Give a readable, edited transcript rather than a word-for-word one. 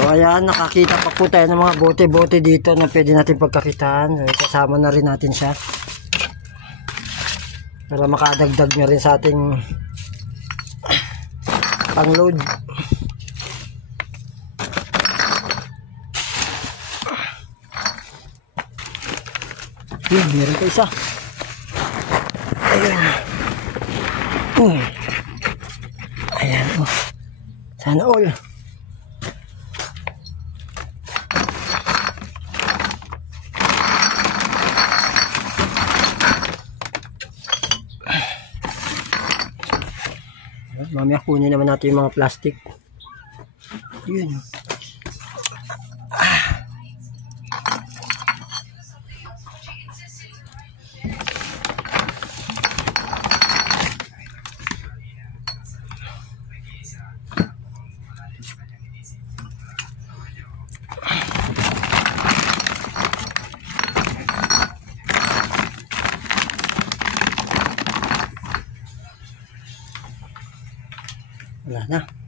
So ayan, nakakita pa po tayo ng mga bote-bote dito na pwede natin pagkakitaan. So, kasama na rin natin siya para makadagdag na rin sa ating pang-load. Yun, meron pa isa. Ayan. Ayan, oh. Sana all. Mamaya kunin naman natin yung mga plastic. Yun. Wala na.